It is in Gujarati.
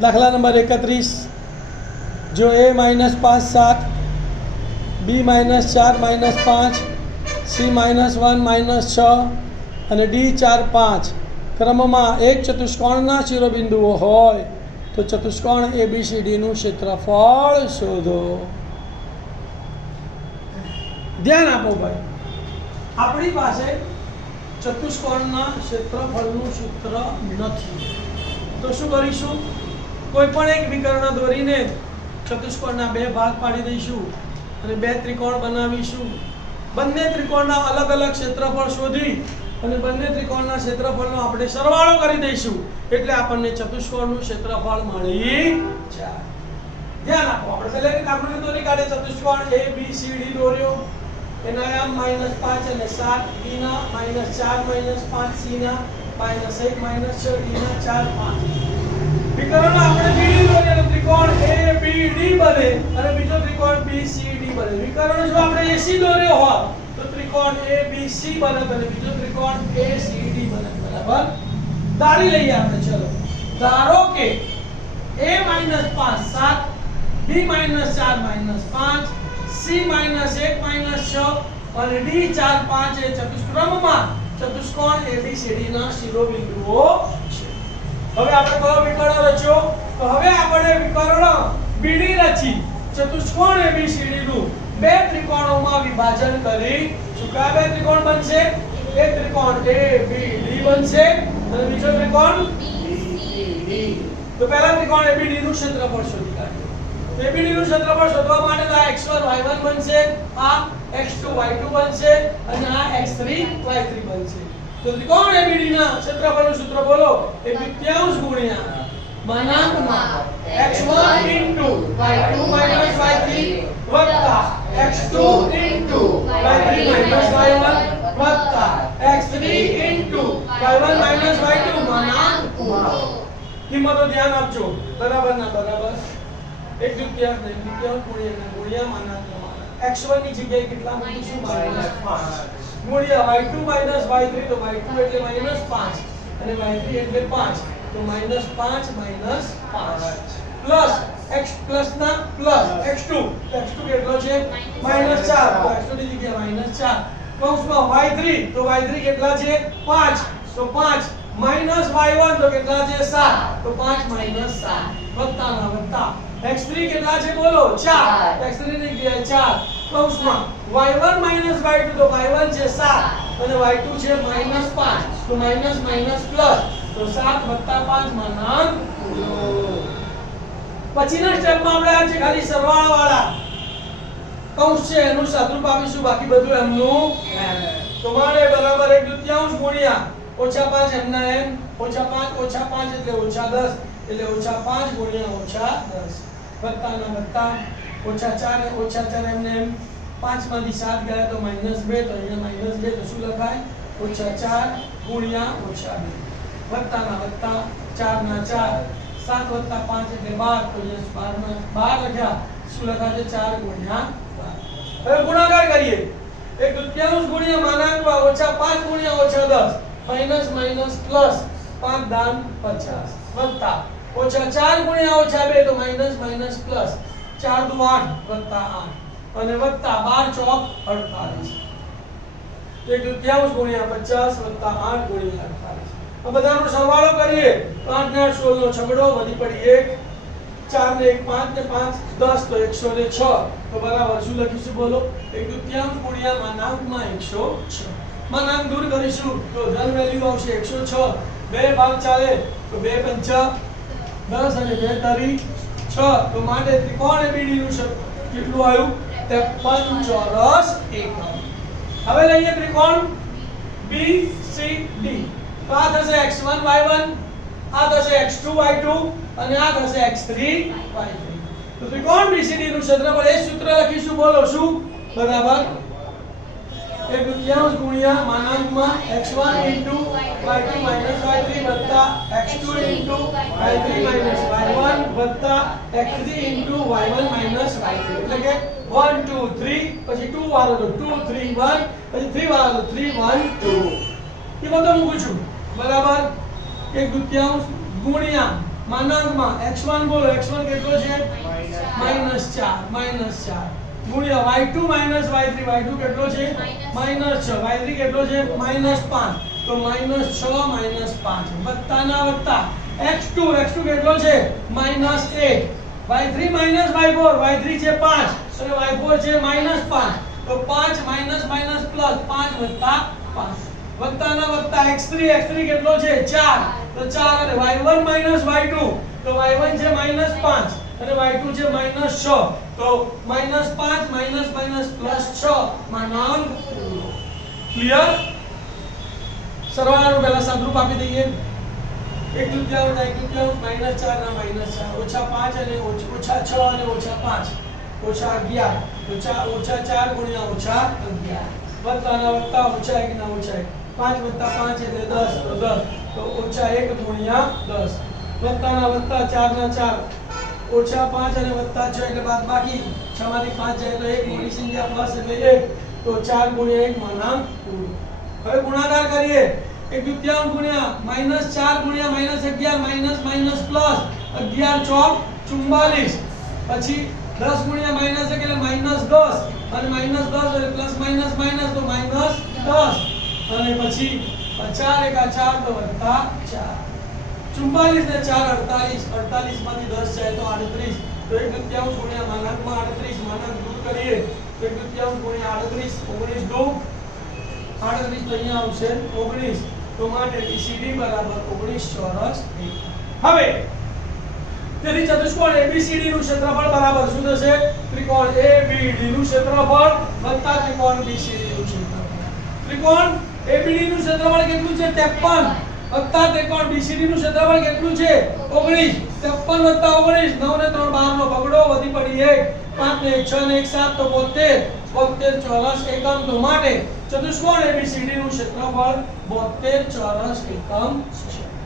દાખલા નંબર 31 જો a -5 7 b -4 -5 c -1 -6 અને d 4 5 ક્રમમાં એક ચતુષ્કોણના શિરોબિંદુઓ હોય તો ચતુષ્કોણ ABCD નું ક્ષેત્રફળ શોધો. ધ્યાન આપો ભાઈ, આપણી પાસે ચતુષ્કોણના ક્ષેત્રફળનું સૂત્ર નથી તો શું કરીશું? કોઈ પણ એક વિકર્ણ દોરીને ચતુષ્કોણના બે ભાગ પાડી દઈશું અને બે ત્રિકોણ બનાવીશું. બંને ત્રિકોણના અલગ અલગ ક્ષેત્રફળ શોધી અને બંને ત્રિકોણના ક્ષેત્રફળનો આપણે સરવાળો કરી દઈશું એટલે આપણને ચતુષ્કોણનું ક્ષેત્રફળ મળી જાય. ધ્યાન આપો, આપણે પહેલા એક આકૃતિ દોરી કાઢે ચતુષ્કોણ ABCD દોર્યો. એના આમ -5 અને 7, B ના -4 -5, C ના -1 -6, D ના 4 5. વિકર્ણ આપણે BD દોરીએ તો ત્રિકોણ ABD બને અને બીજો ત્રિકોણ BCD બને. વિકર્ણ જો આપણે AC દોર્યો હોય તો ત્રિકોણ ABC બને અને બીજો ત્રિકોણ ACD બને. બરાબર? ધારી લઈએ આપણે. ચલો ધારો કે A -5 7, B -4 -5, C -1 -6 અને D 4 5 એ ચતુષ્ક્રમમાં ચતુષ્કોણ ABCD ના શિરોબિંદુઓ છે. હવે આપણે કયો વિકર્ણ રચ્યો? તો હવે આપણે વિકર્ણ BD રચી ચતુષ્કોણ ABCD નું બે ત્રિકોણોમાં વિભાજન કરી કયા બે ત્રિકોણ બનશે? એક ત્રિકોણ ABD બનશે અને બીજો ત્રિકોણ BCD. તો પહેલા ત્રિકોણ ABD નું ક્ષેત્રફળ શોધી કાઢીએ. ABD નું ક્ષેત્રફળ શોધવા માટે આ x1 y1 બનશે, આ x2 y2 બનશે અને આ x3 y3 બનશે. તો ત્રિકોણ ABD ના ક્ષેત્રફળનું સૂત્ર બોલો. એ તૃતીયાંશ ગુણ્યા માનાંકમાં x1 y2 y3 વત્તા x2 y3 y1 વત્તા x3 y1 y2 માનાંકમાં. કિંમતો ધ્યાન આપજો. બરાબર ના બરાબર? એક તૃતીયાંશ ને તૃતીયાંશ ગુણ્યા માનાંકમાં. x1 ની જગ્યાએ કેટલા મૂકીશું? -5 ગુણ્યા y2 y3 તો y2 એટલે -5 અને y3 એટલે 5 તો -5 5 પ્લસ x પ્લસ ના પ્લસ x2 કેટલો છે? -4 તો x2 ની જગ્યાએ -4 કૌંસમાં y3 તો y3 કેટલા છે? 5 તો 5 y1 તો કેટલા છે? 7 તો 5 7 વત્તા ના વત્તા x3 કેટલા છે બોલો? 4 x3 ની જગ્યાએ 4 કૌંસમાં y1 y2 તો y1 છે 7 અને y2 છે -5 તો માઈનસ પ્લસ તો 7 + 5 માનાંક પછીના સ્ટેપમાં આપણે આ છે ખાલી સરવાળા વાળા કૌંસ છે એનું સાદુરૂપ આપીશું, બાકી બધું એમનું તો મારે બરાબર 1/2 ગુણ્યા -5 એમના એમ -5 એટલે -10 એટલે -5 ગુણ્યા -10 વત્તા ના વત્તા -4 એમને એમ 5 માંથી 7 ગયા તો -2 તો અહીંયા -2 તો શું લખાય? -4 ગુણ્યા -2 વત્તા ના વત્તા 4 ના 4 7 + 5 એટલે 12 તો અહીંયા 12 લખ્યા શું લખાશે? 4 ગુણ્યા 12. હવે ગુણાકાર કરીએ. 1/2 ગુણ્યા માનાંકમાં -5 ગુણ્યા -10 માઈનસ પ્લસ 5 દાન 50 વત્તા -4 ગુણ્યા -2 તો માઈનસ પ્લસ 4 દુ 8 વત્તા 8 અને વત્તા 12 ચોક 48 1/2 ગુણ્યા 50 વત્તા 8 ગુણ્યા 48. આ બધાનો સરવાળો કરીએ તો 8 ને 8 16 નો છગડો વધી પડી 1 4 ને 1 5 ને 5 10 તો 106 તો બરાબર શું લખીશું બોલો? 1/2 ગુણ્યા માનાંકમાં 106. માનાંક દૂર કરીશું તો ધન વેલ્યુ આવશે 106. બે ભાગ ચાલે તો 2 5 10 અને 2 તારી 6 તો માટે ત્રિકોણ ABD નું કેટલું આવ્યું? 53 ચોરસ એકમ. હવે લઈએ ત્રિકોણ BCD. તો આ થશે x1 y1, આ થશે x2 y2 અને આ થશે x3 y3. તો ત્રિકોણ BCD નું ક્ષેત્રફળ એ સૂત્ર લખીશું બોલો શું? બરાબર 1/2 ગુણ્યા માનાંકમાં x1 * y2 - y3 વત્તા x2 * y3 - y1 વત્તા x3 * y1 - y3 એટલે કે 1 2 3 પછી 2 વાળો તો 2 3 1 પછી 3 વાળો તો 3 1 2 એ બધું મૂકું છું. બરાબર 1/2 ગુણ્યા માનાંકમાં x1 બોલો x1 કેટલો છે -4 ગુણ્યા y2 y3 y2 કેટલો છે -6 y3 કેટલો છે -5 તો -6 -5 વત્તાના વત્તા x2 કેટલો છે -8 y3 -y4 y3 છે 5 અને y4 છે -5 તો 5 માઈનસ પ્લસ 5 વત્તા 5 વત્તાના વત્તા x3 કેટલો છે 4 તો 4 અને y1 y2 તો y1 છે -5 અને y2 છે -6 તો -5 પ્લસ 6 માનાંક ક્લિયર સરવાળાનું પહેલા સાદુરૂપ આપી દઈએ 1/3 -4 ના -4 -5 અને -6 અને -5 -11 તો -4 ગુણ્યા -11 વત્તાના વત્તા -1 ના -1 5 વત્તા 5 એટલે 10 તો 10 તો -1 ગુણ્યા 10 વત્તાના વત્તા 4 ના 4 -5 અને +6 એટલે બાદબાકી 6 માંથી 5 જાય તો 1 મોટી સંખ્યા પ્લસ એટલે 1 તો 4 ગુણ્યા 1 માનાંક પૂરું હવે ગુણાકાર કરીએ 1/3 ગુણ્યા -4 ગુણ્યા -11 પ્લસ 11 ચોક 44 પછી 10 ગુણ્યા -1 એટલે -10 અને -10 એટલે પ્લસ માઈનસ તો -10 અને પછી 4 એકા 4 તો વત્તા 4 44 ને 4 48 માંથી 10 જાય તો 38 તો 1/3 ગુણ્યા માનાંકમાં 38 માનાંક દૂર કરીએ તો 1/3 ગુણ્યા 38 19 દો 38 તો અહીંયા આવશે 19 તો માટે BCD બરાબર 19 ચોરસ હવે તેથી ચતુષ્કોણ ABCD નું ક્ષેત્રફળ બરાબર શું થશે ત્રિકોણ ABD નું ક્ષેત્રફળ વત્તા ત્રિકોણ BCD નું ક્ષેત્રફળ ત્રિકોણ ABD નું ક્ષેત્રફળ કેટલું છે 53 વત્તા ત્રિકોણ BCD નું ક્ષેત્રફળ કેટલું છે 19 53 વત્તા 19 9 ને 3 12 નો બગડો વધી પડી 1 5 ને 6 ને 1 7 તો 72 ચોરસ એકમ તો માટે ચતુષ્કોણ ABCD નું ક્ષેત્રફળ 72 ચોરસ એકમ છે